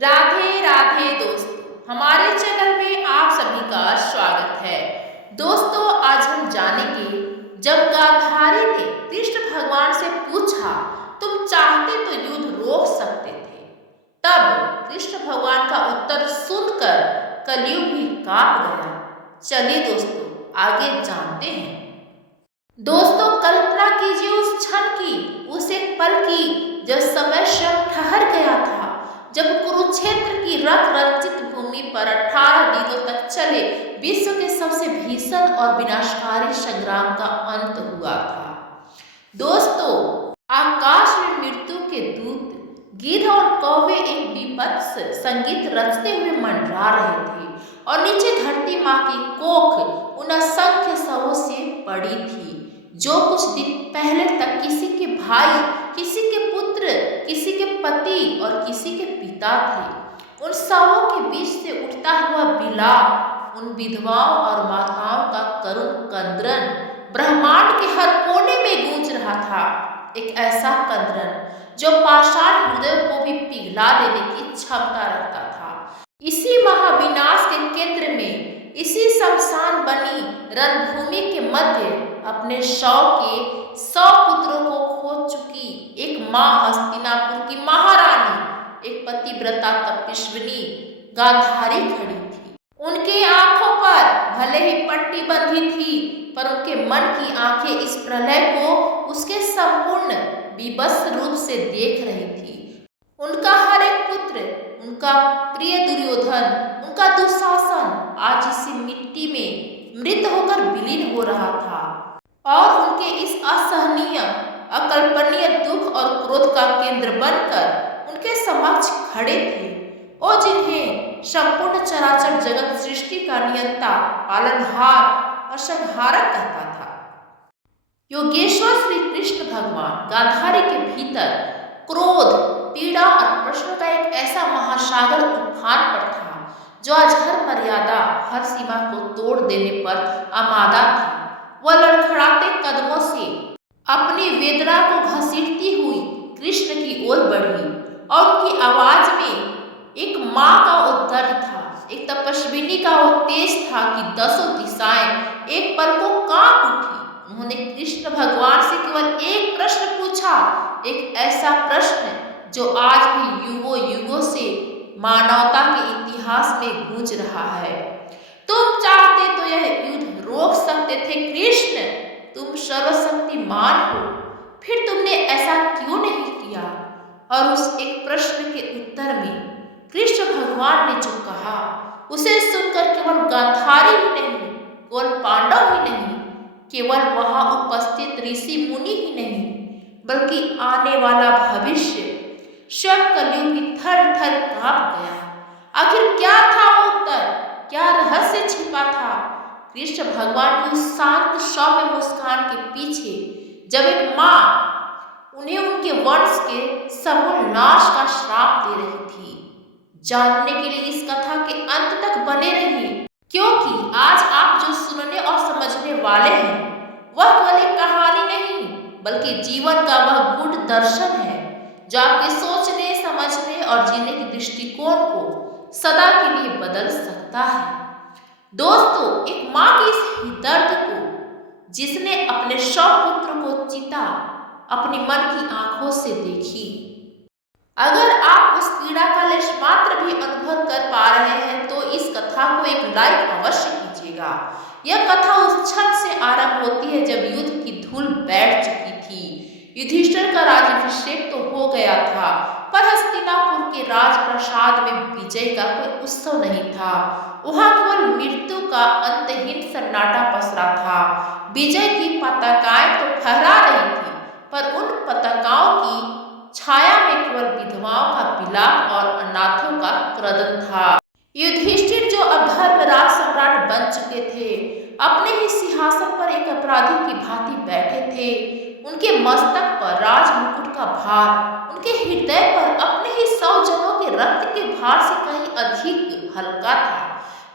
राधे राधे दोस्तों, हमारे चैनल में आप सभी का स्वागत है। दोस्तों, आज हम जानेंगे, जब गांधारी ने कृष्ण भगवान से पूछा, तुम चाहते तो युद्ध रोक सकते थे, तब कृष्ण भगवान का उत्तर सुनकर कलयुग भी कांप गया। चलिए दोस्तों, आगे जानते हैं। दोस्तों, कल्पना कीजिए उस क्षण की, उस एक पल की, जब समय स्वयं ठहर गया था, जब कुरुक्षेत्र की रक्त रंजित भूमि पर 18 दिनों तक चले विश्व के सबसे भीषण और विनाशकारी संग्राम का अंत हुआ था। दोस्तों, आकाश में मृत्यु के दूत गिद्ध और कौवे एक विभत्स संगीत रचते हुए मंडरा रहे थे, और नीचे धरती माँ की कोख उन असंख्य शवों से पड़ी थी, जो कुछ दिन पहले तक किसी के भाई, किसी के पुत्र, किसी के पति और किसी के पिता थे। उन शवों के बीच से उठता हुआ विलाप, उन विधवाओं और माताओं का करुण क्रंदन ब्रह्मांड के हर कोने में गूंज रहा था। एक ऐसा क्रंदन जो पाषाण हृदय को भी पिघला देने की क्षमता रखता था। इसी महाविनाश के केंद्र में, इसी शमशान बनी रणभूमि के मध्य, अपने 100 पुत्रों को खो चुकी एक माँ, हस्तिनापुर की महारानी, एक पतिव्रता तपस्विनी गांधारी खड़ी थी। उनके आंखों पर भले ही पट्टी बंधी थी, पर उनके मन की आंखें इस प्रलय को उसके संपूर्ण विभत्स रूप से देख रही थी। उनका हर एक पुत्र, उनका प्रिय दुर्योधन, उनका दुशासन आज इसी मिट्टी में मृत होकर विलीन हो रहा था, और उनके इस असहनीय, अकल्पनीय दुख और क्रोध का केंद्र बनकर उनके समक्ष खड़े थे और जिन्हें संपूर्ण चराचर जगत सृष्टि का नियंता, पालनहार और संहारक कहता था। योगेश्वर श्री कृष्ण भगवान गांधारी के भीतर क्रोध, पीड़ा और प्रश्न का एक ऐसा महासागर उफान पर था, जो आज हर मर्यादा, हर सीमा को तोड़ देने पर आमादा था। वह लड़खड़ाते कदमों से अपनी वेदना को घसीटती हुई कृष्ण की ओर बढ़ी, और उनकी आवाज में एक माँ का उद्गार था, एक तपस्विनी का वो तेज था कि 10 दिशाएं एक पल को कांप उठी। उन्होंने कृष्ण भगवान से केवल एक प्रश्न पूछा, एक ऐसा प्रश्न जो आज भी युगों युगों से मानवता के इतिहास में गूंज रहा है। तुम चाहते तो यह युद्ध रोक सकते थे कृष्ण, तुम सर्वशक्तिमान हो, फिर तुमने ऐसा क्यों नहीं किया? और उस एक प्रश्न के उत्तर में कृष्ण भगवान ने जो कहा, उसे सुनकर केवल गांधारी ही नहीं, केवल पांडव ही नहीं, केवल वहां उपस्थित ऋषि मुनि ही नहीं, बल्कि आने वाला भविष्य, स्वयं कलयुग भी थर थर कांप गया। आखिर क्या था वो उत्तर? क्या रहस्य छिपा था कृष्ण भगवान की उस शांत सौम्य मुस्कान के पीछे, जब एक माँ उन्हें उनके वंश के समूल नाश का श्राप दे रही थी? जानने के लिए इस कथा के अंत तक बने रहिए, क्योंकि आज आप जो सुनने और समझने वाले हैं, वह केवल एक कहानी नहीं, बल्कि जीवन का वह गूढ़ दर्शन है, जो आपके सोचने, समझने और जीने के दृष्टिकोण को सदा के लिए बदल सकता है। दोस्तों, एक माँ की इस दर्द को, जिसने अपने 100 पुत्र को चिता अपनी मन की आंखों से देखी, अगर आप उस पीड़ा का लेश मात्र भी अनुभव कर पा रहे हैं, तो इस कथा को एक लाइक अवश्य कीजिएगा। यह कथा उस क्षण से आरंभ होती है जब युद्ध की धूल बैठ चुकी थी। युधिष्ठिर का राज्याभिषेक तो हो गया था, पर हस्तिनापुर के राजप्रासाद में विजय का कोई उत्सव नहीं था। वहां केवल मृत्यु का अंतहीन सन्नाटा पसरा था। विजय की पताकाएं तो फहरा रही थी, पर उन पताकाओं की छाया में केवल विधवाओं का विलाप और अनाथों का क्रंदन था। युधिष्ठिर, जो अब धर्मराज सम्राट बन चुके थे, अपने ही सिंहासन पर एक अपराधी की भांति बैठे थे। उनके मस्तक पर राज मुकुट का भार, उनके हृदय पर अपने ही 100 जनों के रक्त के भार से कहीं अधिक हल्का था।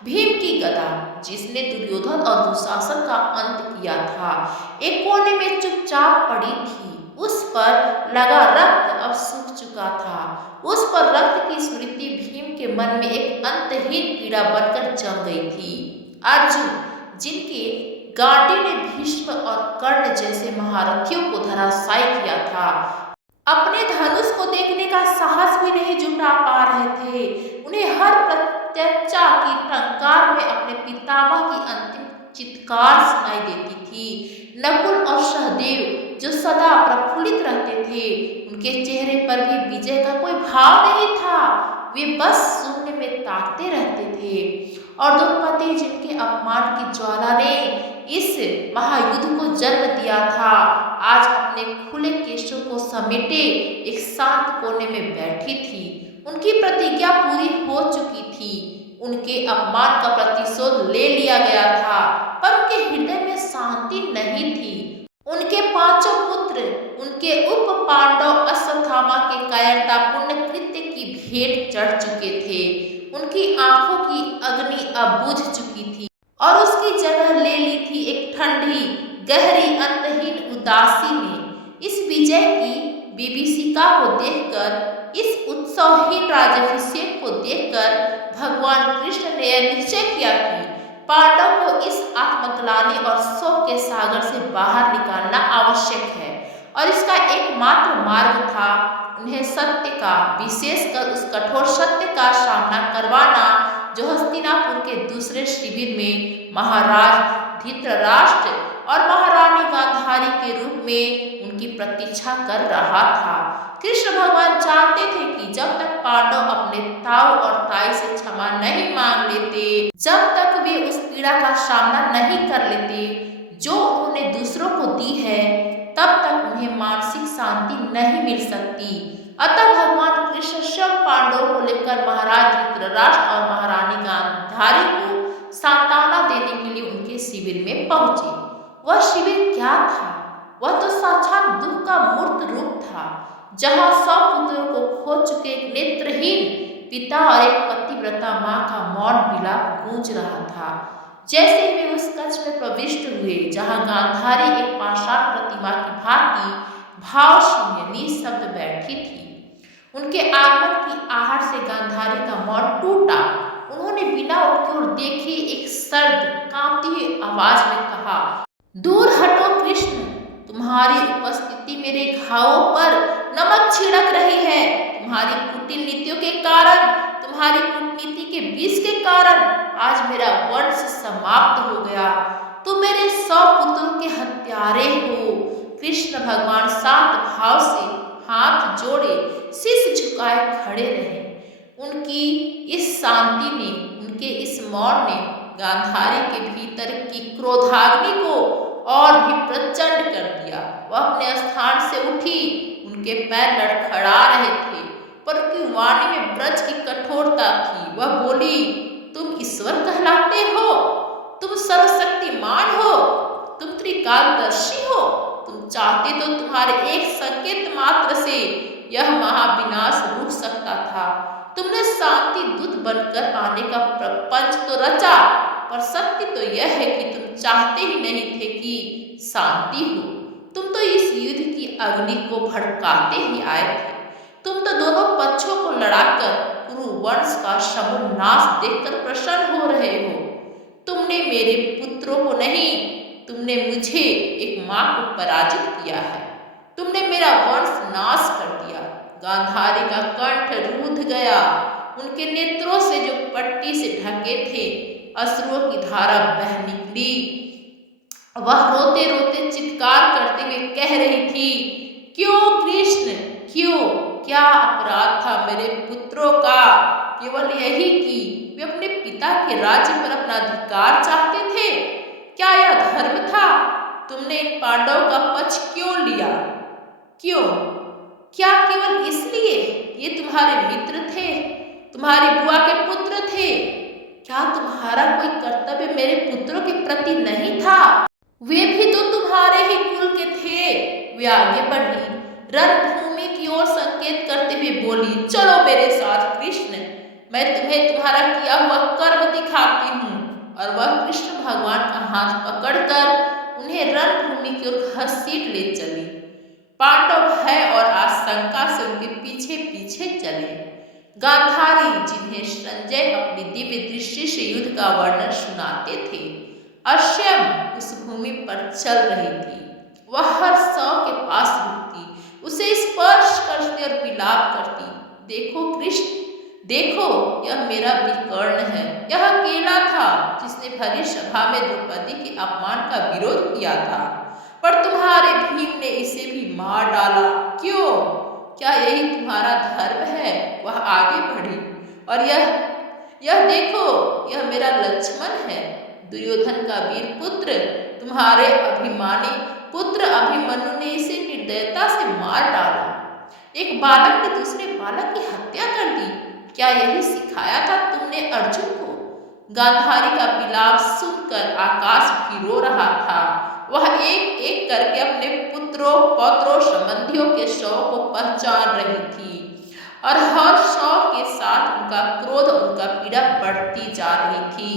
भीम की गदा, जिसने दुर्योधन और दुशासन का अंत किया था, एक कोने में चुपचाप पड़ी थी। उस पर लगा रक्त अब सूख चुका था। उस पर रक्त की स्मृति भीम मन में एक अंतहीन पीड़ा बनकर जम गई थी। अर्जुन, जिनके गांडी ने भीष्म और कर्ण जैसे महारथियों को धराशायी किया था, अपने धनुष को देखने का साहस भी नहीं जुटा पा रहे थे। उन्हें हर प्रत्यंचा की टंकार में अपने पितामह की अंतिम चित्कार सुनाई देती थी। नकुल और सहदेव जो सदा प्रफुल्लित रहते थे, उनके चेहरे पर भी विजय का कोई भाव नहीं था। वे बस शून्य में ताकते रहते थे। और द्रौपदी, जिनके अपमान की ज्वाला ने इस महायुद्ध को जन्म दिया था, आज अपने खुले केशों को समेटे एक शांत कोने में बैठी थी। उनकी प्रतिज्ञा पूरी हो चुकी थी। उनके अपमान का प्रतिशोध ले लिया गया था, पर उनके हृदय में शांति नहीं थी। उनके पांचों पुत्र उनके उप पांडव अश्वत्थामा के कायरतापूर्ण कृत्य की भेंट चढ़ चुके थे। उनकी आंखों की अग्नि अब बुझ चुकी थी और उसकी जगह ले ली थी एक ठंडी, गहरी, अंतहीन उदासी ने। इस विजय की विभीषिका को देखकर, इस उत्सवहीन राज्याभिषेक को देखकर भगवान कृष्ण ने यह निश्चय किया कि पांडव को इस आत्मग्लानि और शोक के सागर से बाहर निकालना आवश्यक है, और इसका एकमात्र मार्ग था उन्हें सत्य का, विशेषकर उस कठोर सत्य का सामना करवाना जो हस्तिनापुर के दूसरे शिविर में महाराज धृतराष्ट्र और महारानी गांधारी के रूप में उनकी प्रतीक्षा कर रहा था। कृष्ण भगवान जानते थे कि जब तक पांडव अपने ताऊ और ताई से क्षमा नहीं मांग लेते, जब तक वे उस पीड़ा का सामना नहीं कर लेते जो उन्होंने दूसरों को दी है, तब तक उन्हें मानसिक शांति नहीं मिल सकती। अतः भगवान कृष्ण सब पांडवों को लेकर महाराज धृतराष्ट्र और महारानी गांधारी को सांत्वना देने के लिए उनके शिविर में पहुंचे। वह शिविर क्या था? वह तो साक्षात दुख का मूर्त रूप था, जहां 100 पुत्रों को खो चुके एक नेत्रहीन पिता और एक पतिव्रता मां का मौन विलाप गूंज रहा था। जैसे ही वे उस कक्ष में प्रविष्ट हुए, जहां गांधारी एक पाषाण प्रतिमा की भांति भाव शून्य निःशब्द बैठी थी, उनके आगमन की आहट से गांधारी का मौन टूटा। उन्होंने बिना उनकी ओर देखे एक सर्द, कांपती हुई आवाज में कहा, दूर हटो कृष्ण, तुम्हारी उपस्थिति मेरे घावों पर नमक छिड़क रही है। तुम्हारी कुटिल नीतियों के कारण, तुम्हारी कूटनीति के विष के कारण आज मेरा वंश समाप्त हो गया। तुम मेरे 100 पुत्रों के हत्यारे हो। कृष्ण भगवान शांत भाव से हाथ जोड़े, शीश झुकाए खड़े रहे। उनकी इस शांति ने, उनके इस मौन ने गांधारी के भीतर की क्रोधाग्नि को और भी प्रचंड कर दिया। वह अपने स्थान से उठी, उनके पैर लड़खड़ा रहे थे, पर उनकी वाणी में ब्रज की कठोरता थी। वह बोली, तुम ईश्वर कहलाते हो, तुम सर्वशक्तिमान हो, तुम त्रिकालदर्शी हो। तुम चाहते तो तुम्हारे एक संकेत मात्र से यह महाविनाश रुक सकता था। तुमने शांति दूत बनकर आने का प्रपंच तो रचा, पर सत्य तो यह है कि तुम चाहते ही नहीं थे कि शांति हो। तुम तो इस युद्ध की अग्नि को भड़काते ही आए थे। तुम तो दोनों पक्षों को लड़ाकर कुरुवंश का समूल नाश देखकर प्रसन्न हो रहे हो। तुमने मेरे पुत्रों को नहीं, तुमने मुझे, एक मां को पराजित किया है। तुमने मेरा वंश नाश कर दिया। गांधारी का कंठ रूंध गया। उनके नेत्रों से जो पट्टी से ढके थे, अश्रुओं की धारा बह निकली। वह रोते रोते चित्कार करते हुए कह रही थी, क्यों कृष्ण, क्यों? क्या अपराध था मेरे पुत्रों का? केवल यही कि वे अपने पिता के राज्य पर अपना अधिकार चाहते थे। क्या यह धर्म था? तुमने इन पांडवों का पक्ष क्यों लिया? क्यों? क्या केवल इसलिए ये तुम्हारे मित्र थे, तुम्हारी बुआ के पुत्र थे? क्या तुम्हारा कोई कर्तव्य मेरे पुत्रों के प्रति नहीं था? वे भी तो तुम्हारे ही कुल के थे। वे आगे बढ़ी, रणभूमि की ओर संकेत करते हुए बोली, चलो मेरे साथ कृष्ण, मैं तुम्हें तुम्हारा किया हुआ कर्म दिखाती हूँ। और वह कृष्ण भगवान का हाथ पकड़कर उन्हें रणभूमि की ओर घसीट ले चली। पांडव भय और आशंका से उनके पीछे पीछे चले। गांधारी, जिन्हें संजय अपनी दिव्य दृष्टि से युद्ध का वर्णन सुनाते थे। अश्यम उस भूमि पर चल रही थी। वह हर 100 के पास रुकती, उसे स्पर्श करती और विलाप करती, देखो कृष्ण, देखो यह मेरा विकर्ण है। यह अकेला था जिसने भरी सभा में द्रौपदी के अपमान का विरोध किया था, पर तुम्हारे भीम ने इसे भी मार डाला। क्यों? क्या यही तुम्हारा धर्म है? वह आगे बढ़ी और यह देखो, यह मेरा लक्ष्मण है, दुर्योधन का वीर पुत्र। तुम्हारे अभिमानी पुत्र अभिमन्यु ने इसे निर्दयता से मार डाला। एक बालक ने दूसरे बालक की हत्या कर दी। क्या यही सिखाया था तुमने अर्जुन को? गांधारी का विलाप सुनकर आकाश भी रो रहा था। वह एक एक करके अपने पुत्रों पौत्रों संबंधियों के शव को पहचान रही थी और हर शव के साथ उनका क्रोध, उनका पीड़ा बढ़ती जा रही थी।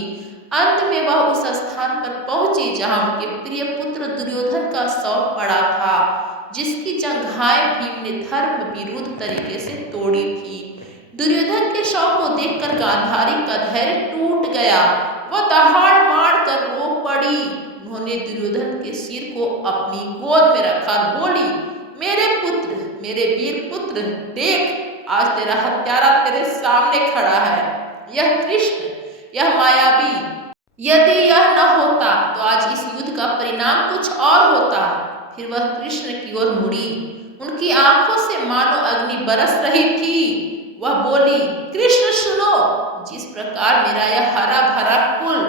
अंत में वह उस स्थान पर पहुंची जहां उनके प्रिय पुत्र दुर्योधन का शव पड़ा था, जिसकी जंघाएं भीम ने धर्म विरुद्ध तरीके से तोड़ी थी। दुर्योधन के शव को देखकर गांधारी का धैर्य टूट गया। वह दहाड़ मार कर रो पड़ी। उन्होंने दुर्योधन के सिर को अपनी गोद में रखा और बोली, मेरे पुत्र, मेरे वीर पुत्र, देख आज तेरा हत्यारा तेरे सामने खड़ा है। यह कृष्ण, यह मायावी। यदि यह न होता तो आज इस युद्ध का परिणाम कुछ और होता। फिर वह कृष्ण की ओर मुड़ी। उनकी आंखों से मानो अग्नि बरस रही थी। वह बोली, कृष्ण सुनो, जिस प्रकार मेरा यह हरा भरा कुल,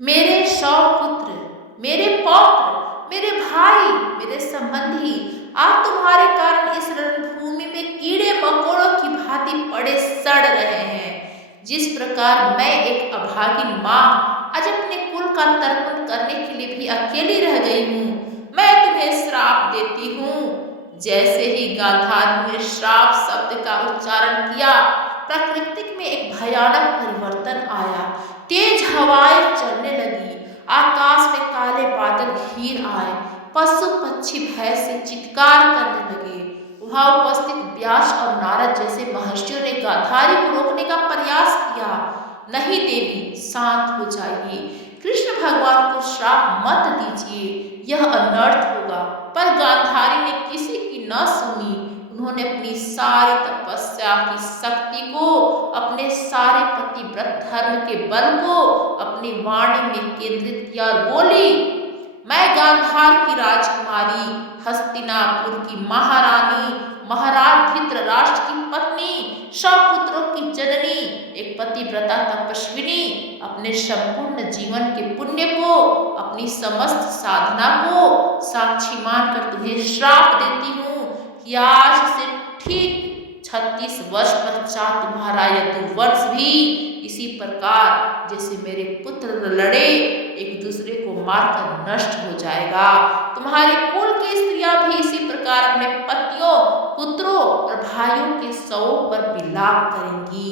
मेरे 100 पुत्र, मेरे पौत्र, मेरे भाई, मेरे संबंधी आज तुम्हारे कारण इस रणभूमि में कीड़े मकोड़ों की भांति पड़े सड़ रहे हैं, जिस प्रकार मैं एक अभागिन माँ आज अपने कुल का तर्पण करने के लिए भी अकेली रह गई हूँ, मैं तुम्हें श्राप देती हूँ। जैसे ही गांधारी ने श्राप शब्द का उच्चारण किया, प्रकृति में एक भयानक परिवर्तन आया। तेज हवाएं चलने लगी, आकाश में काले बादल घिर आए, पशु पक्षी भय से चित्कार करने लगे। वहां उपस्थित व्यास और नारद जैसे महर्षियों ने गांधारी को रोकने का प्रयास किया। नहीं देवी, शांत हो जाइए, कृष्ण भगवान को श्राप मत दीजिए, यह अनर्थ होगा। पर गांधारी ने किसी की न सुनी। उन्होंने अपनी सारी तपस्या की शक्ति को, अपने सारे पतिव्रत धर्म के बल को अपनी वाणी में केंद्रित किया और बोली, मैं गांधार की राजकुमारी, हस्तिनापुर की महारानी, महाराज धृतराष्ट्र की पत्नी, 100 पुत्रों की जननी, एक पतिव्रता तपस्विनी, अपने संपूर्ण जीवन के पुण्य को, अपनी समस्त साधना को साक्षी मानकर तुम्हें श्राप देती हूँ कि आज से ठीक 36 वर्ष पश्चात तुम्हारा यदुवंश भी इसी प्रकार जैसे मेरे पुत्र लड़े एक दूसरे को मारकर नष्ट हो जाएगा। तुम्हारे कुल की स्त्रियां भी इसी प्रकार अपने पतियों, पुत्रों और भाइयों के शवों पर विलाप करेंगी,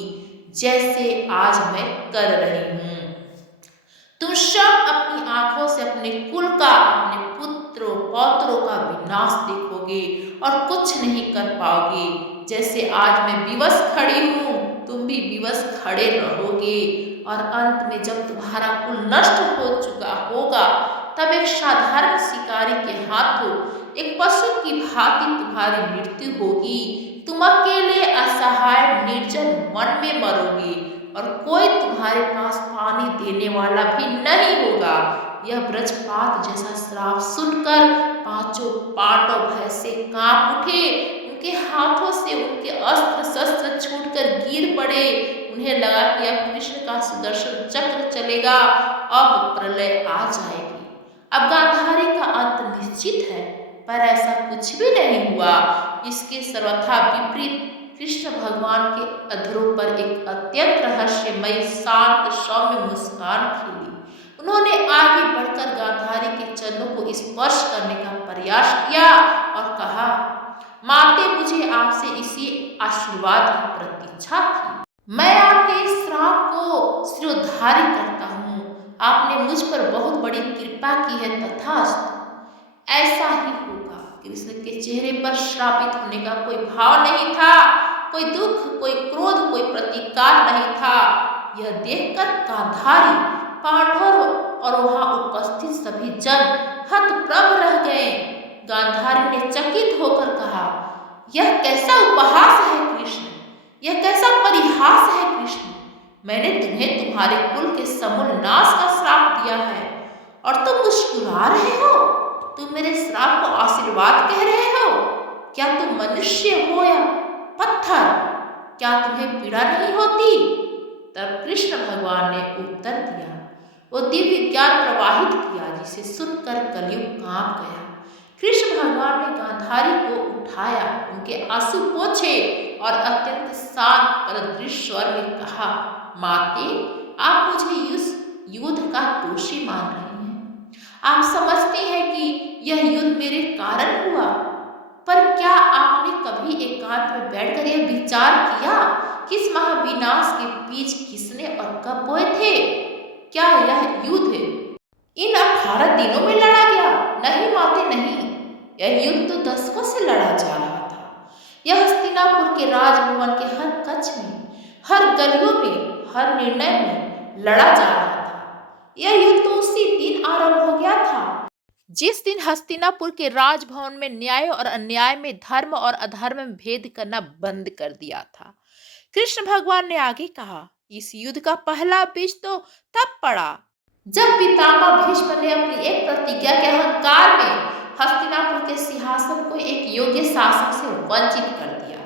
जैसे आज मैं कर रही हूँ। तुम सब अपनी आंखों से अपने कुल का, अपने पुत्रों पौत्रों का विनाश देखोगे और कुछ नहीं कर पाओगे। जैसे आज मैं विवश खड़ी हूँ, तुम भी विवश खड़े रहोगे और अंत में जब तुम्हारा कुल नष्ट हो चुका होगा, तब एक साधारण शिकारी के हाथों एक पशु की भांति तुम्हारी मृत्यु होगी। तुम अकेले असहाय निर्जन वन में मरोगे और कोई तुम्हारे पास पानी देने वाला भी नहीं होगा। यह ब्रजपात जैसा श्राप सुनकर पांचों पांडव भय से कांप उठे। उनके हाथों से उनके अस्त्र शस्त्र छूटकर गिर पड़े। उन्हें लगा कि अब कृष्ण का सुदर्शन चक्र चलेगा, अब प्रलय आ जाएगी, अब गांधारी का अंत निश्चित है। पर ऐसा कुछ भी नहीं हुआ। इसके सर्वथा विपरीत कृष्ण भगवान के अधरों पर एक अत्यंत रहस्यमय शांत सौम्य मुस्कान खिली। उन्होंने आगे बढ़कर गांधारी के चरणों को स्पर्श करने का प्रयास किया और कहा, माते, मुझे आपसे इसी आशीर्वाद की प्रतीक्षा थी। मैं आपके इस श्राप को शिरोधार्य करता हूँ। आपने मुझ पर बहुत बड़ी कृपा की है, तथास्तु ऐसा ही होगा। कृष्ण के चेहरे पर श्रापित होने का कोई भाव नहीं था, कोई दुख, कोई क्रोध, कोई प्रतिकार नहीं था। यह देखकर गांधारी, पांडव और वहां उपस्थित सभी जन हतप्रभ रह गए। गांधारी ने चकित होकर कहा, यह कैसा उपहास है कृष्ण, यह कैसा परिहास है कृष्ण। मैंने तुम्हें तुम्हारे कुल के समूल नाश का श्राप दिया है और तुम मुस्कुरा रहे हो। तुम मेरे श्राप को आशीर्वाद कह रहे हो। क्या तुम मनुष्य हो या पत्थर? क्या तुम्हें पीड़ा नहीं होती? तब कृष्ण भगवान ने उत्तर दिया, वो दिव्य ज्ञान प्रवाहित किया जिसे सुनकर कलयुग कांप गया। कृष्ण भगवान ने गांधारी को उठाया, उनके आंसू पोंछे और अत्यंत शांत पर दृढ़ स्वर में कहा, माते, आप मुझे इस युद्ध का दोषी मान रही हैं। आप समझती हैं कि यह युद्ध मेरे कारण हुआ, पर क्या आपने कभी एकांत में बैठकर यह विचार किया कि इस महाविनाश के बीज किसने और कब बोए थे? क्या यह युद्ध इन 18 दिनों में लड़ा गया? नहीं माते, नहीं। यह युद्ध तो दशकों से लड़ा जा रहा था। यह हस्तिनापुर के राजभवन के हर कक्ष में, हर गलियों में, हर निर्णय में लड़ा जा रहा था। यह युद्ध तो उसी दिन आरंभ हो गया था जिस दिन हस्तिनापुर के राजभवन में न्याय और अन्याय में, धर्म और अधर्म में भेद करना बंद कर दिया था। कृष्ण भगवान ने आगे कहा, इस युद्ध का पहला बीज तो तब पड़ा जब पितामह भीष्म ने अपनी एक प्रतिज्ञा के अहंकार में हस्तिनापुर के सिंहासन को एक योग्य शासक से वंचित कर दिया।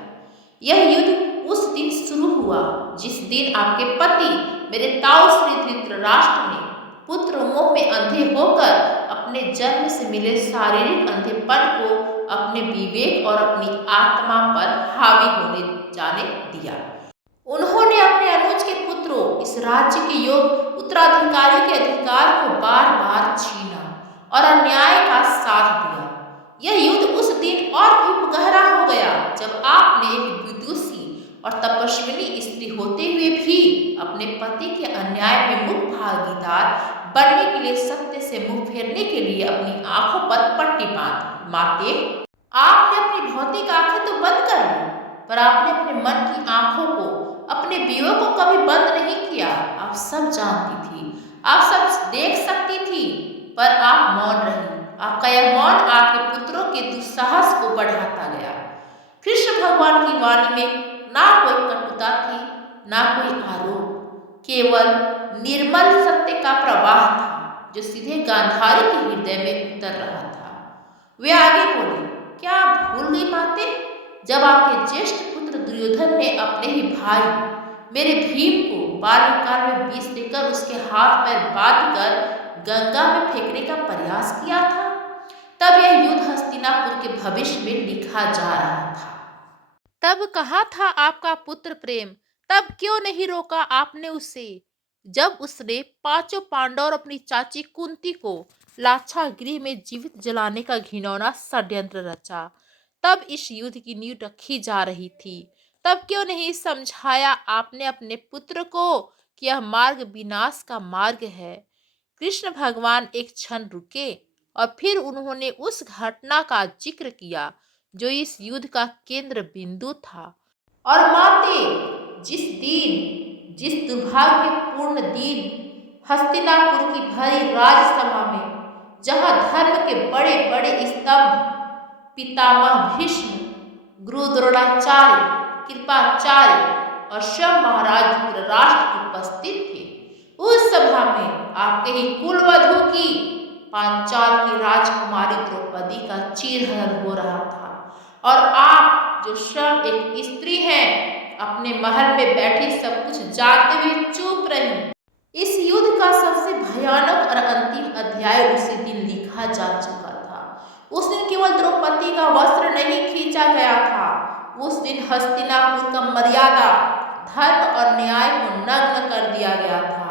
यह युद्ध उस दिन शुरू हुआ जिस दिन आपके पति मेरे ताऊ श्री धृतराष्ट्र ने पुत्र मोह में अंधे होकर अपने जन्म से मिले शारीरिक अंधेपन को अपने विवेक और अपनी आत्मा पर हावी होने जाने दिया। उन्होंने अपने अनुज के पुत्रों, इस राज्य के योग उत्तराधिकारी के अधिकार को बार बार छीना और अन्याय का साथ दिया। यह युद्ध उस दिन और भी गहरा हो गया जब आपने एक विदुषी और तपस्विनी स्त्री होते हुए भी अपने पति के अन्याय में मुख्य भागीदार बनने के लिए सत्य से मुंह फेरने के लिए अपनी आंखों पर पट्टी बांधी। माते, आपने अपनी भौतिक आंखें तो बंद कर ली, पर आपने अपने मन की आंखों को, अपने विवेक को कभी बंद नहीं किया। आप सब जानती थी, आप सब देख सकती थी, पर आप मौन रही। आपका यह मौन आपके पुत्रों के दुस्साहस को बढ़ाता गया। कृष्ण भगवान की वाणी में ना कोई कटुता थी, ना कोई आरोप, केवल निर्मल सत्य का प्रवाह था जो सीधे गांधारी के हृदय में उतर रहा था। वे आगे बोले, क्या आप भूल गई माते, जब आपके ज्येष्ठ पुत्र दुर्योधन ने अपने ही भाई मेरे भीम को बाल्यकाल में विष देकर उसके हाथ पैर बांधकर गंगा में फेंकने का प्रयास किया था? तब यह युद्ध हस्तिनापुर के भविष्य में लिखा जा रहा था। तब कहा था आपका पुत्र प्रेम, तब क्यों नहीं रोका आपने उसे, जब उसने पांचों पांडव और अपनी चाची कुंती को लाक्षा गृह में जीवित जलाने का घिनौना षड्यंत्र रचा। तब इस युद्ध की नींव रखी जा रही थी। तब क्यों नहीं समझाया आपने अपने पुत्र को कि यह मार्ग विनाश का मार्ग है। कृष्ण भगवान एक क्षण रुके और फिर उन्होंने उस घटना का जिक्र किया जो इस युद्ध का केंद्र बिंदु था। और माते, जिस दुर्भाग्यपूर्ण दिन हस्तिनापुर की भरी राजसभा में, जहां धर्म के बड़े बड़े स्तंभ पितामह भीष्म, गुरु द्रोणाचार्य, कृपाचार्य और स्वयं महाराज धृतराष्ट्र उपस्थित थे, उस सभा में आपके ही कुलवधू की, पांचाल की राजकुमारी द्रौपदी का चीरहरण हो रहा था और आप जो स्वयं एक स्त्री हैं, अपने महल में बैठी सब कुछ जानते हुए चुप रही। इस युद्ध का सबसे भयानक और अंतिम अध्याय उसी दिन लिखा जा चुका था। उस दिन केवल द्रौपदी का वस्त्र नहीं खींचा गया था, उस दिन हस्तिनापुर का मर्यादा, धर्म और न्याय को नग्न कर दिया गया था।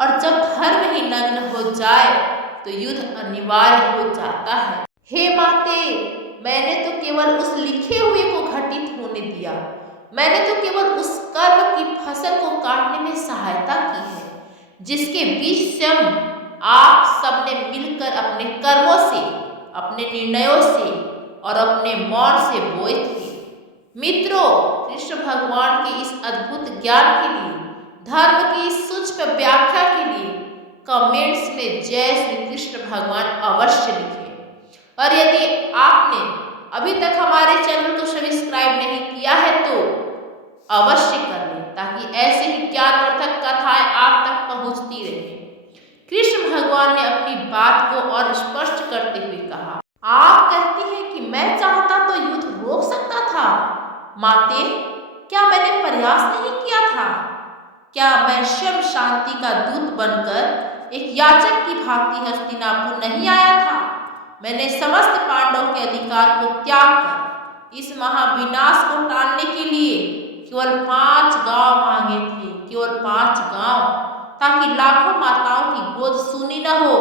और जब धर्म ही नग्न हो जाए तो युद्ध अनिवार्य हो जाता है। हे माते, मैंने तो केवल उस लिखे हुए को घटित होने दिया। मैंने तो केवल उस कर्म की फसल को काटने में सहायता की है जिसके बीच स्वयं आप सबने मिलकर अपने कर्मों से, अपने निर्णयों से और अपने मौन से बोए थे। मित्रों, कृष्ण भगवान के इस अद्भुत ज्ञान के लिए, धर्म की इस सूक्ष्म व्याख्या के लिए कमेंट्स में जय श्री कृष्ण भगवान अवश्य लिखें। और यदि आपने अभी तक हमारे चैनल को सब्सक्राइब नहीं किया है तो अवश्य कर लें, ताकि ऐसे ही ज्ञानवर्धक कथाएं आप तक पहुंचती रहें। कृष्ण भगवान ने अपनी बात को और स्पष्ट करते हुए कहा, आप कहती हैं कि मैं चाहता तो युद्ध रोक सकता था। माते, क्या मैंने प्रयास नहीं किया था? क्या मैं स्वयं शांति का दूत बनकर एक याचक की भांति हस्तिनापुर नहीं आया था? मैंने समस्त पांडवों के अधिकार को त्याग कर इस महाविनाश को टालने के लिए केवल 5 गांव मांगे थे, केवल 5 गांव, ताकि लाखों माताओं की गोद सूनी न हो,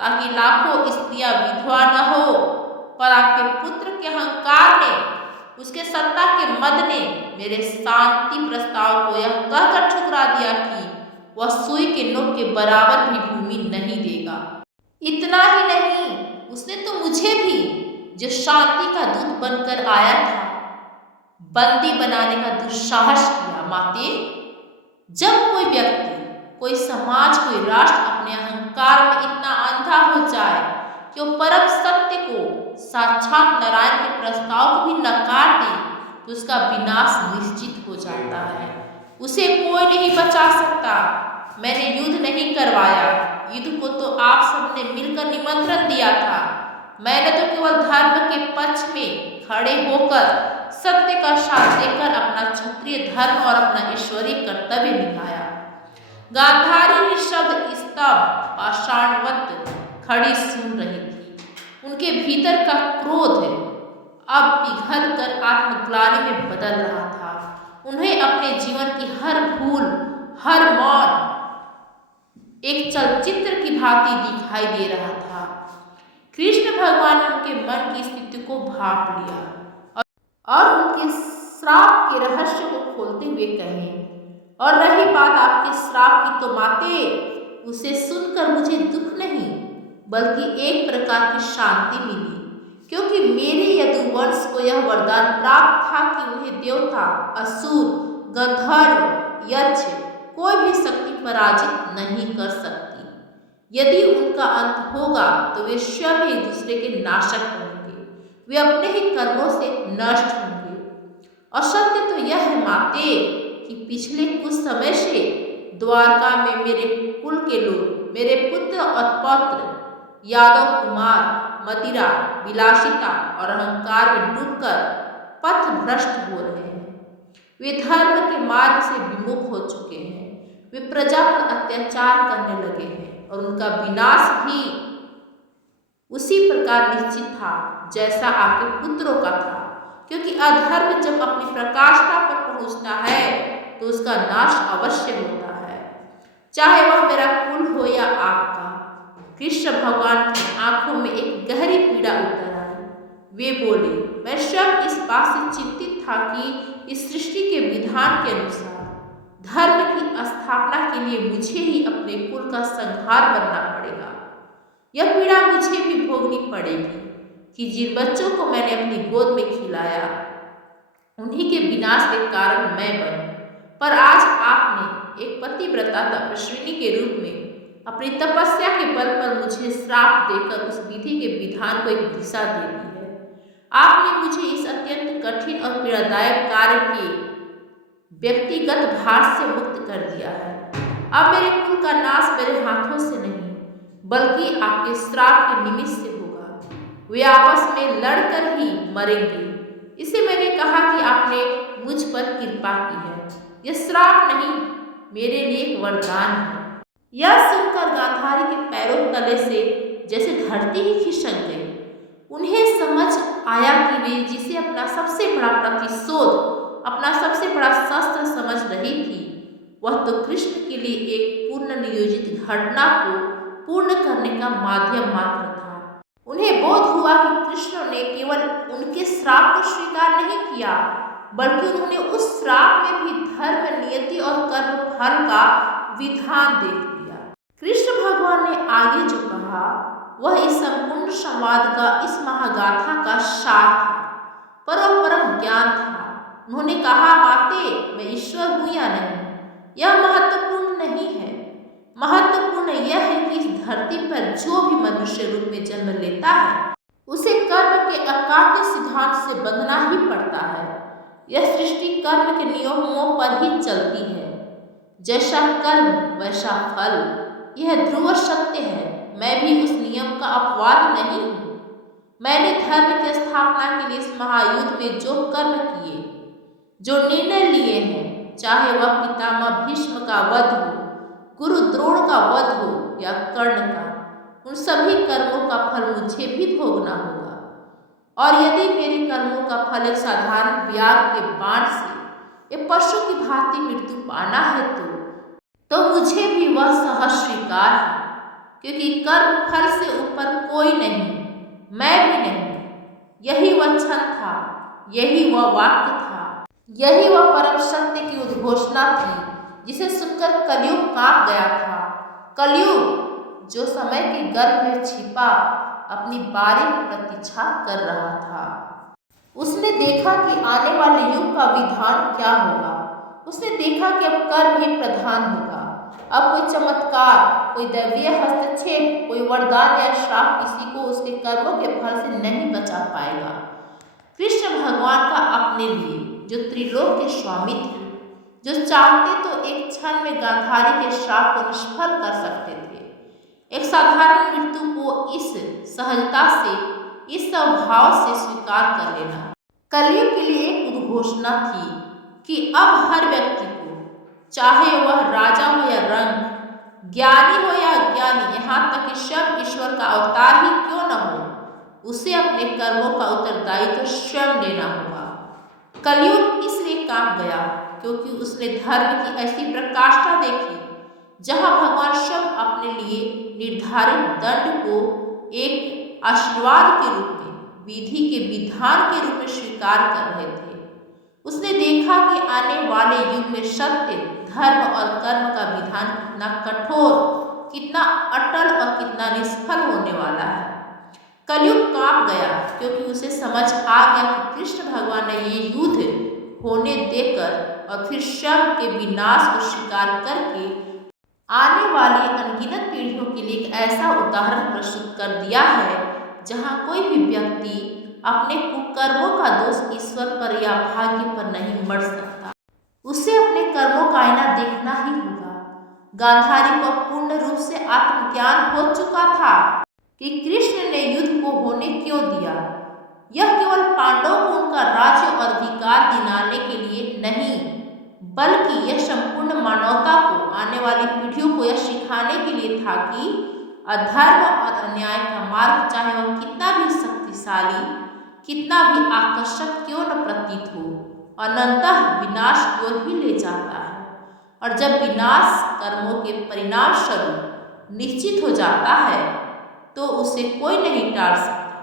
ताकि लाखों स्त्रियां विधवा न हो। पर आपके पुत्र के अहंकार ने, उसके सत्ता के मद ने मेरे शांति प्रस्ताव को यह कहकर ठुकरा दिया कि वह सुई के नोक के बराबर भी भूमि नहीं देगा। इतना ही नहीं, उसने तो मुझे भी, जो शांति का दूत बनकर आया था, बंदी बनाने का दुस्साहस किया। माते, जब कोई व्यक्ति, कोई समाज, कोई राष्ट्र अपने अहंकार में इतना अंधा हो जाए कि वो परम सत्य को, साक्षात नारायण के प्रस्ताव को भी नकार दे, तो उसका विनाश निश्चित हो जाता है। उसे कोई नहीं बचा सकता। मैंने युद्ध नहीं करवाया, युद्ध को तो आप सबने मिलकर निमंत्रण दिया था। मैंने तो केवल धर्म के पक्ष में खड़े होकर सत्य का साथ देकर अपना क्षत्रिय धर्म और अपना ईश्वरीय कर्तव्य निभाया। गांधारी निःशब्द स्तब्ध पाषाणवत खड़ी सुन रही थी। उनके भीतर का क्रोध अब पिघल कर आत्मग्लानि में बदल रहा था। उन्हें अपने जीवन की हर भूल, हर मौन एक चलचित्र की भांति दिखाई दे रहा था। कृष्ण भगवान ने उनके मन की स्थिति को भांप लिया और उनके श्राप के रहस्य को खोलते हुए कहे, और रही बात आपके श्राप की तो माते, उसे सुनकर मुझे दुख नहीं बल्कि एक प्रकार की शांति मिली, क्योंकि मेरे यदुवंश को यह वरदान प्राप्त था कि उन्हें देवता, असुर, गंधर्व, यक्ष कोई भी शक्ति पराजित नहीं कर सकती। यदि उनका अंत होगा तो वे स्वयं एक दूसरे के नाशक होंगे, वे अपने ही कर्मों से नष्ट होंगे। और सत्य तो यह है माते कि पिछले कुछ समय से द्वारका में मेरे कुल के लोग, मेरे पुत्र और पौत्र यादव कुमार मदिरा, विलासिता और अहंकार में डूबकर पथ भ्रष्ट हो रहे हैं। वे धर्म के मार्ग से विमुख हो चुके हैं। वे प्रजा पर अत्याचार करने लगे हैं और उनका विनाश भी उसी प्रकार निश्चित था जैसा आपके पुत्रों का था, क्योंकि अधर्म जब अपनी प्रकाशता पर पहुंचता है तो उसका नाश अवश्य होता है, चाहे वह मेरा कुल हो या आपका। कृष्ण भगवान की आंखों में एक गहरी पीड़ा उतर आई। वे बोले, मैं स्वयं इस बात से चिंतित था कि इस सृष्टि के विधान के अनुसार धर्म की स्थापना के लिए मुझे ही अपने कुल का संहार बनना पड़ेगा। यह पीड़ा मुझे भी भोगनी पड़ेगी कि जिन बच्चों को मैंने अपनी गोद में खिलाया उन्हीं के विनाश के कारण मैं बनूं। पर आज आपने एक पतिव्रता तपस्विनी के रूप में अपनी तपस्या के बल पर मुझे श्राप देकर उस विधि के विधान को एक दिशा दे दी है। आपने मुझे इस अत्यंत कठिन और पीड़ादायक कार्य के व्यक्तिगत भार से मुक्त कर दिया है। अब मेरे कुल का नाश मेरे हाथों से नहीं बल्कि आपके श्राप के निमित्त से होगा। वे आपस में लड़कर ही मरेंगे। इसे मैंने कहा कि आपने मुझ पर कृपा की है। यह श्राप नहीं, मेरे लिए एक वरदान है। यह सुनकर गांधारी के पैरों तले से जैसे धरती ही खिसक गई। उन्हें समझ आया कि वे जिसे अपना सबसे बड़ा प्रतिशोध, अपना सबसे बड़ा शस्त्र समझ रही थी, वह तो कृष्ण के लिए एक पूर्ण नियोजित घटना को पूर्ण करने का माध्यम मात्र था। उन्हें बोध हुआ कि कृष्ण ने केवल उनके श्राप को स्वीकार नहीं किया बल्कि उन्होंने उस श्राप में भी धर्म, नियति और कर्म फल का विधान देख लिया। कृष्ण भगवान ने आगे जो कहा वह इस संपूर्ण संवाद का, इस महागाथा का सार था, परम ज्ञान था। उन्होंने कहा, माते, मैं ईश्वर हूं या नहीं, यह महत्वपूर्ण नहीं है। महत्वपूर्ण यह है कि इस धरती पर जो भी मनुष्य रूप में जन्म लेता है, उसे कर्म के अकाट्य सिद्धांत से बंधना ही पड़ता है। यह सृष्टि कर्म के नियमों पर ही चलती है। जैसा कर्म वैसा फल, यह ध्रुव सत्य है। मैं भी उस नियम का अपवाद नहीं हूँ। मैंने धर्म की स्थापना के लिए इस महायुद्ध में जो कर्म किए, जो निर्णय लिए हैं, चाहे वह पितामह भीष्म का वध हो, गुरु द्रोण का वध हो या कर्ण का, उन सभी कर्मों का फल मुझे भी भोगना होगा। और यदि मेरे कर्मों का फल एक साधारण व्याघ्र के बाण से या पशु की भांति मृत्यु पाना है तो मुझे भी वह सहज स्वीकार है, क्योंकि कर्म फल से ऊपर कोई नहीं, मैं भी नहीं। यही वह क्षण था, यही वह वाक्य था, यही वह परम सत्य की उद्घोषणा थी जिसे सुनकर कलयुग कांप गया था। कलयुग जो समय के गर्भ में छिपा अपनी बारी की प्रतीक्षा कर रहा था। उसने देखा कि आने वाले युग का विधान क्या होगा। उसने देखा कि अब कर्म ही प्रधान होगा। अब कोई चमत्कार, कोई दैवीय हस्तक्षेप, कोई वरदान या श्राप किसी को उसके कर्मों के फल से नहीं बचा पाएगा। कृष्ण भगवान का अपने लिए, जो त्रिलोक के स्वामी थे, जो चाहते तो एक क्षण में गांधारी के श्राप को निष्फल कर सकते थे, एक साधारण मृत्यु को इस सहजता से, इस स्वभाव से स्वीकार कर लेना कलयुग के लिए एक उद्घोषणा थी कि अब हर व्यक्ति को, चाहे वह राजा हो या रंक, ज्ञानी हो या अज्ञानी, यहाँ तक कि स्वयं ईश्वर का अवतार ही क्यों न हो, उसे अपने कर्मों का उत्तरदायित्व स्वयं लेना होगा। कलयुग इसलिए कांप गया क्योंकि उसने धर्म की ऐसी प्रकाष्ठा देखी जहाँ भगवान स्वयं अपने लिए निर्धारित दंड को एक आशीर्वाद के रूप में, विधि के विधान के रूप में स्वीकार कर रहे थे। उसने देखा कि आने वाले युग में सत्य, धर्म और कर्म का विधान कितना कठोर, कितना अटल और कितना निष्फल होने वाला है। कलयुग कांप गया क्योंकि उसे समझ आ गया कि कृष्ण भगवान ने ये युद्ध होने देकर और फिर स्वयं के विनाश को स्वीकार करके आने वाली अनगिनत पीढ़ियों के लिए एक ऐसा उदाहरण प्रस्तुत कर दिया है जहाँ कोई भी व्यक्ति अपने कुकर्मों का दोष ईश्वर पर या भाग्य पर नहीं मढ़ सकता। उसे अपने कर्मों का आईना देखना ही होगा। गांधारी को पूर्ण रूप से आत्मज्ञान हो चुका था कि कृष्ण ने युद्ध को होने क्यों दिया। यह केवल पांडवों को उनका राज्य और अधिकार दिलाने के लिए नहीं, बल्कि यह संपूर्ण मानवता को, आने वाली पीढ़ियों को यह सिखाने के लिए था कि अधर्म और अन्याय का मार्ग, चाहे वह कितना भी शक्तिशाली, कितना भी आकर्षक क्यों न प्रतीत हो, अनंतः विनाश की ओर ही ले जाता है। और जब विनाश कर्मों के परिणाम स्वरूप निश्चित हो जाता है तो उसे कोई नहीं टाल सकता,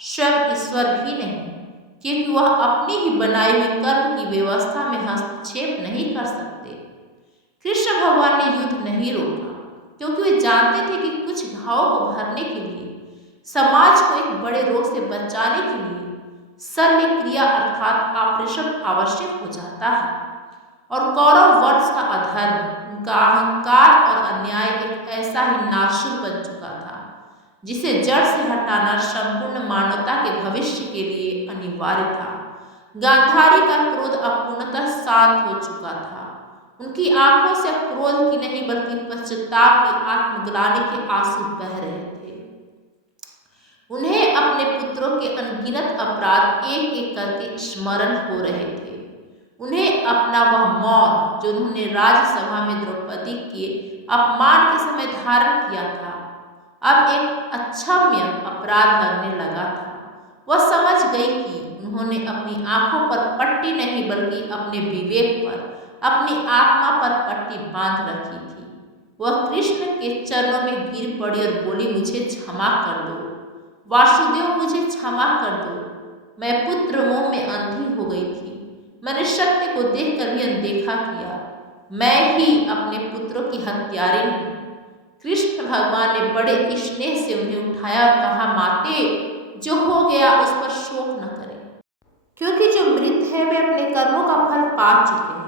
स्वयं ईश्वर भी नहीं, क्योंकि वह अपनी ही बनाई हुई कर्म की व्यवस्था में हस्तक्षेप नहीं कर सकते। कृष्ण भगवान ने युद्ध नहीं रोका क्योंकि वे जानते थे कि कुछ घावों को भरने के लिए, समाज को एक बड़े रोग से बचाने के लिए शल्य क्रिया अर्थात ऑपरेशन आवश्यक हो जाता है। और कौरव वंश का अधर्म, उनका अहंकार और अन्याय एक ऐसा ही नाशुर बन चुका था जिसे जड़ से हटाना संपूर्ण मानवता के भविष्य के लिए अनिवार्य था। गांधारी का क्रोध अब पूर्णतः शांत हो चुका था। उनकी आंखों से क्रोध की नहीं बल्कि पश्चाताप की, आत्मग्लानि के आंसू बह रहे थे। उन्हें अपने पुत्रों के अनगिनत अपराध एक एक करके स्मरण हो रहे थे। उन्हें अपना वह मौन जो उन्होंने राज्यसभा में द्रौपदी के अपमान के समय धारण किया था, अब एक अक्षम्य अपराध लगने लगा था। वह समझ गई कि उन्होंने अपनी आंखों पर पट्टी नहीं बल्कि अपने विवेक पर, अपनी आत्मा पर पट्टी बांध रखी थी। वह कृष्ण के चरणों में गिर पड़ी और बोली, मुझे क्षमा कर दो वासुदेव, मुझे क्षमा कर दो। मैं पुत्र मोह में अंधी हो गई थी। मैंने सत्य को देखकर भी अनदेखा किया। मैं ही अपने पुत्रों की हत्यारिन हूँ। कृष्ण भगवान ने बड़े स्नेह से उन्हें उठाया और कहा, माते, जो हो गया उस पर शोक न करें। क्योंकि जो मृत है वे अपने कर्मों का फल पा चुके हैं।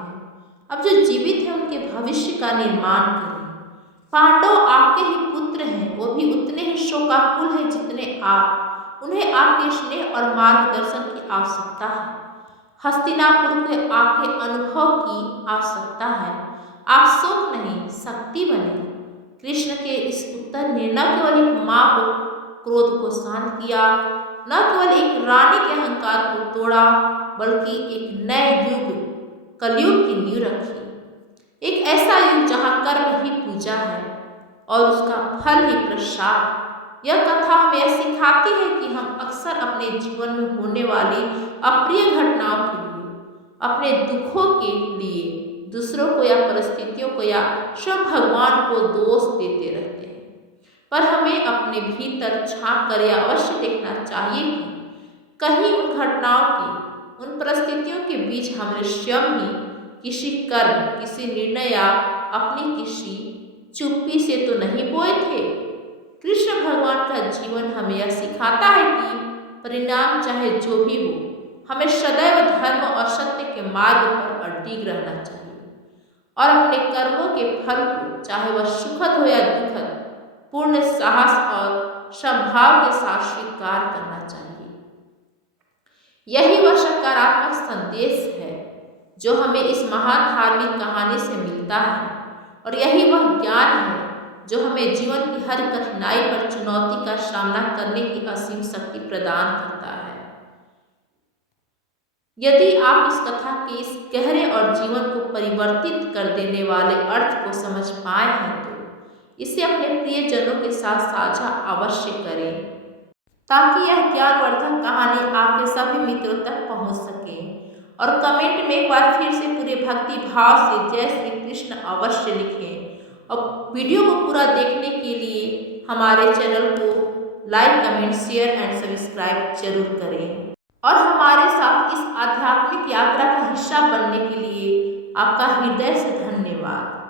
अब जो जीवित है उनके भविष्य का निर्माण करें। पांडव आपके ही पुत्र हैं, वो भी उतने ही शोकाकुल हैं जितने आप। उन्हें आपके स्नेह और मार्गदर्शन की आवश्यकता है। हस्तिनापुर को आपके अनुभव की आवश्यकता है। आप शोक नहीं, शक्ति बने। कृष्ण के इस उत्तर ने न केवल एक माँ को क्रोध को शांत किया, न केवल एक रानी के अहंकार को तोड़ा, बल्कि एक नए युग कलयुग की नींव रखी। एक ऐसा युग जहाँ कर्म ही पूजा है और उसका फल ही प्रसाद। यह कथा हमें यह सिखाती है कि हम अक्सर अपने जीवन में होने वाली अप्रिय घटनाओं के लिए, अपने दुखों के लिए दूसरों को या परिस्थितियों को या स्वयं भगवान को दोष देते रहते हैं। पर हमें अपने भीतर झांक कर यह अवश्य देखना चाहिए कि कहीं उन घटनाओं की, उन परिस्थितियों के बीच हमने स्वयं ही किसी कर्म, किसी निर्णय या अपनी किसी चुप्पी से तो नहीं बोए थे। कृष्ण भगवान का जीवन हमें यह सिखाता है कि परिणाम चाहे जो भी हो, हमें सदैव धर्म और सत्य के मार्ग पर अडिग रहना चाहिए और अपने कर्मों के फल को, चाहे वह सुखद हो या दुखद, पूर्ण साहस और संभाव के साथ स्वीकार करना चाहिए। यही वह सकारात्मक संदेश है जो हमें इस महान धार्मिक कहानी से मिलता है और यही वह ज्ञान है जो हमें जीवन की हर कठिनाई पर चुनौती का सामना करने की असीम शक्ति प्रदान करता है। यदि आप इस कथा के इस गहरे और जीवन को परिवर्तित कर देने वाले अर्थ को समझ पाए हैं तो इसे अपने प्रियजनों के साथ साझा अवश्य करें, ताकि यह ज्ञानवर्धक कहानी आपके सभी मित्रों तक पहुंच सके। और कमेंट में एक बार फिर से पूरे भक्ति भाव से जय श्री कृष्ण अवश्य लिखें। और वीडियो को पूरा देखने के लिए हमारे चैनल को like, comment, share and subscribe जरूर करें। और हमारे साथ इस आध्यात्मिक यात्रा का हिस्सा बनने के लिए आपका हृदय से धन्यवाद।